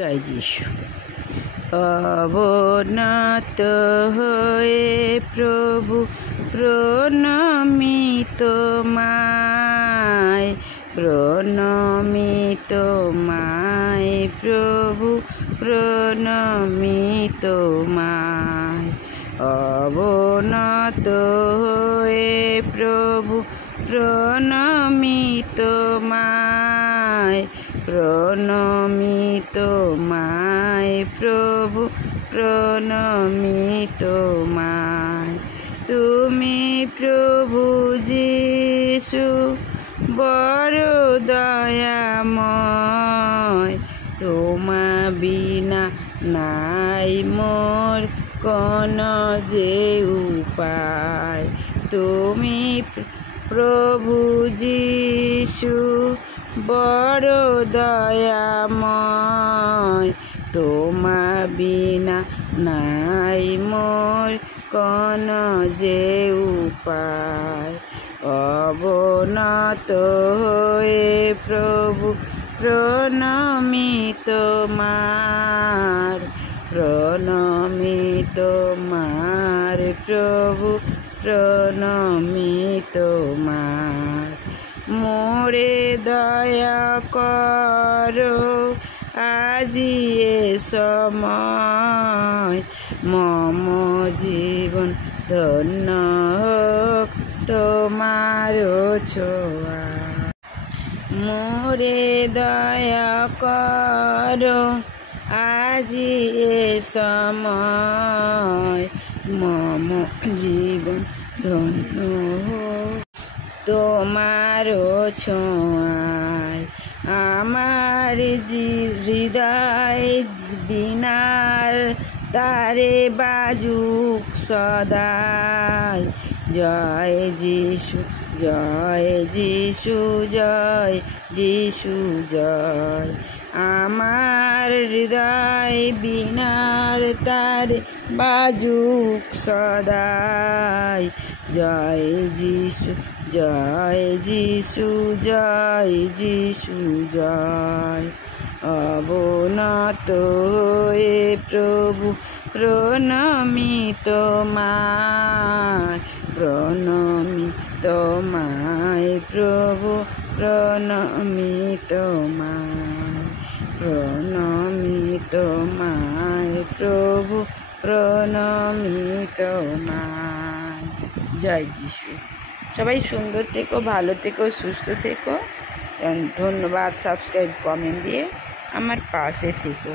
জয় যিশু। অবনত হয়ে প্রভু প্রণামী তোমায়, প্রণামী তোমায় প্রভু, প্রণামী তোমায়। অবনত হয়ে প্রভু প্রণামী তোমায়, প্রণামী তোমায় প্রভু, প্রণামী তোমায়। তুমি প্রভু যিশু বড় দয়াময়, তোমা বিনা নাই মোর কোন যে উপায়। তুমি প্রভু যিশু বড় দয়াময়, তোমা বিনা নাই মোর কোন যে উপায়। অবনত হয়ে প্রভু প্রণামী তোমার, প্রণামী তোমার প্রভু, প্রণামী তোমার। মোরে দয়া করো আজি এ সময়, মম জীবন ধন্য হোক তোমার ছোঁয়া। মোরে দয়া করো আজি এ সময়, মম জীবন ধন্য হোক তোমার ছোঁয়ায়। আমার হৃদয় বিনার তারে বাজুক সদাই। জয় যিশু, জয় যিশু, জয় যিশু জয়। আমার হৃদয় বিনার তারে বাজুক সদাই। জয় যিশু, জয় যিশু, জয় যিশু জয়। অবনত হয়ে প্রভু প্রণামী তোমায়, প্রণামী তোমায় প্রভু, প্রণামী তোমায়, প্রণামী তোমায় প্রভু, প্রণামী তোমায়। জয় যিশু। সবাই সুন্দর থেকো, ভালো থেকো, সুস্থ থেকো। ধন্যবাদ। সাবস্ক্রাইব কমেন্ট দিয়ে আমার পাশে থেকো।